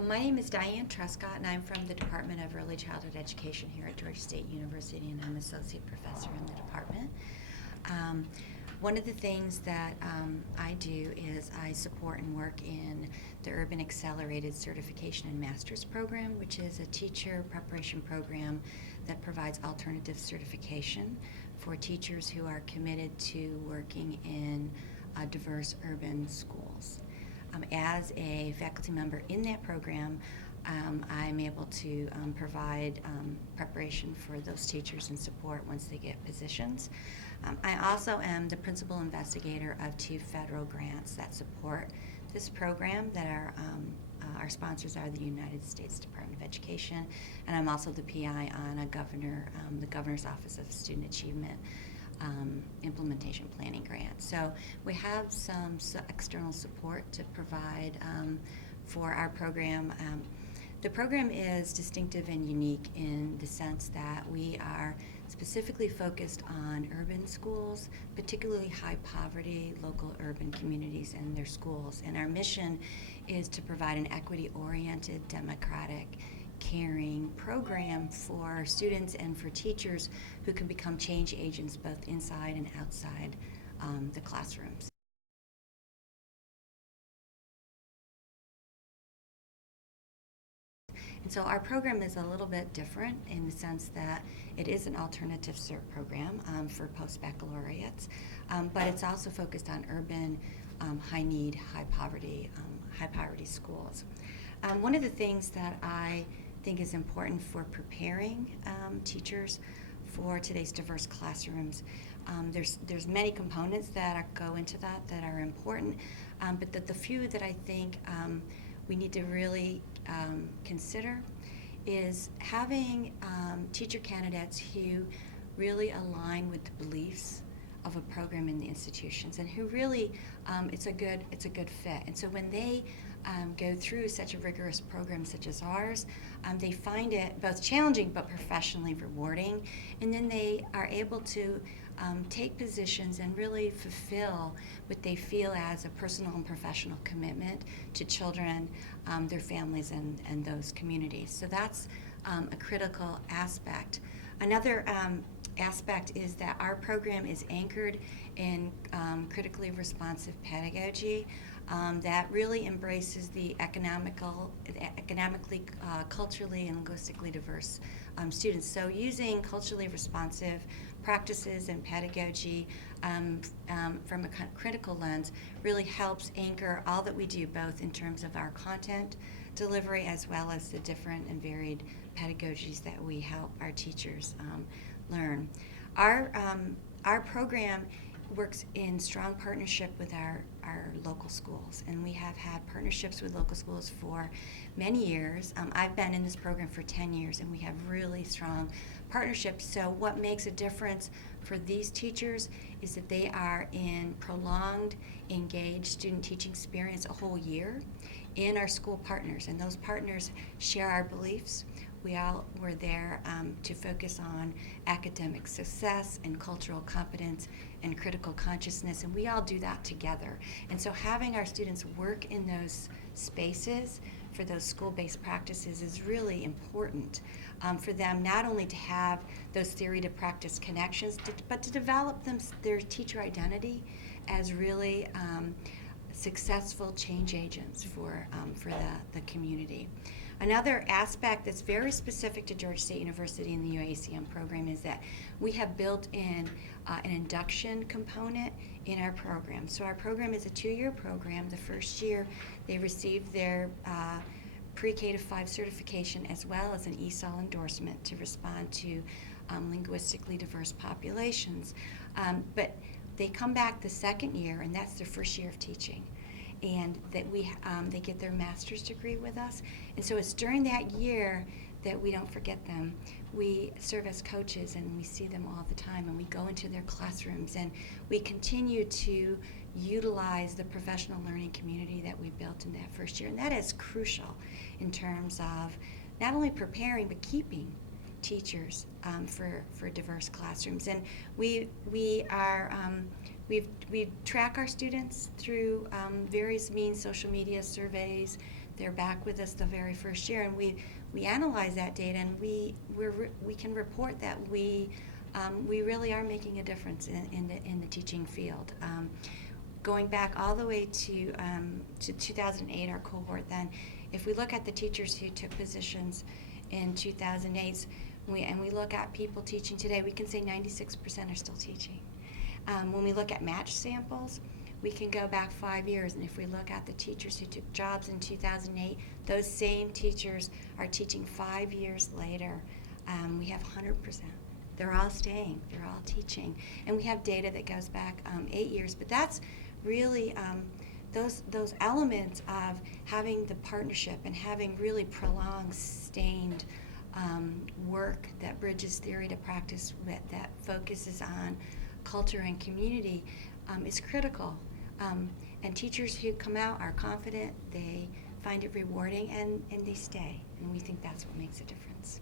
My name is Diane Truscott, and I'm from the Department of Early Childhood Education here at Georgia State University, and I'm associate professor in the department. One of the things that I do is I support and work in the Urban Accelerated Certification and Master's Program, which is a teacher preparation program that provides alternative certification for teachers who are committed to working in diverse urban schools. As a faculty member in that program, I'm able to provide preparation for those teachers and support once they get positions. I also am the principal investigator of 2 federal grants that support this program that our sponsors are the United States Department of Education, and I'm also the PI on the Governor's Office of Student Achievement implementation planning grant. So we have some external support to provide for our program. The program is distinctive and unique in the sense that we are specifically focused on urban schools, particularly high poverty local urban communities and their schools. And our mission is to provide an equity-oriented, democratic, caring program for students and for teachers who can become change agents both inside and outside the classrooms. And so our program is a little bit different in the sense that it is an alternative cert program for post-baccalaureates, but it's also focused on urban, high-need, high-poverty schools. One of the things that I think is important for preparing teachers for today's diverse classrooms. There's many components that go into that are important, but the few that I think we need to really consider is having teacher candidates who really align with the beliefs of a program in the institutions and who really it's a good fit. And so when they go through such a rigorous program such as ours, they find it both challenging but professionally rewarding, and then they are able to take positions and really fulfill what they feel as a personal and professional commitment to children, their families, and those communities. So that's a critical aspect. Another aspect is that our program is anchored in critically responsive pedagogy that really embraces the economically, culturally, and linguistically diverse students. So using culturally responsive practices and pedagogy from a critical lens really helps anchor all that we do, both in terms of our content delivery as well as the different and varied pedagogies that we help our teachers learn. Our program works in strong partnership with our local schools, and we have had partnerships with local schools for many years. I've been in this program for 10 years, and we have really strong partnerships. So what makes a difference for these teachers is that they are in prolonged, engaged student teaching experience a whole year in our school partners, and those partners share our beliefs. We're there to focus on academic success and cultural competence and critical consciousness, and we all do that together. And so having our students work in those spaces for those school-based practices is really important for them, not only to have those theory to practice connections, but to develop their teacher identity as really successful change agents for the community. Another aspect that's very specific to Georgia State University and the UACM program is that we have built in an induction component in our program. So our program is a 2-year program. The first year they receive their PK-12 certification as well as an ESOL endorsement to respond to linguistically diverse populations. But they come back the second year, and that's their first year of teaching, and that they get their master's degree with us. And so it's during that year that we don't forget them. We serve as coaches, and we see them all the time, and we go into their classrooms, and we continue to utilize the professional learning community that we built in that first year. And that is crucial in terms of not only preparing but keeping teachers for diverse classrooms. And we track our students through various means, social media surveys, they're back with us the very first year, and we analyze that data, and we can report that we really are making a difference in the teaching field. Going back all the way to 2008, our cohort then, if we look at the teachers who took positions in 2008, and we look at people teaching today, we can say 96% are still teaching. When we look at match samples, we can go back 5 years, and if we look at the teachers who took jobs in 2008, those same teachers are teaching 5 years later. We have 100%. They're all staying, they're all teaching. And we have data that goes back 8 years, but that's really those elements of having the partnership and having really prolonged, sustained work that bridges theory to practice, that focuses on culture and community is critical. And teachers who come out are confident, they find it rewarding, and they stay. And we think that's what makes a difference.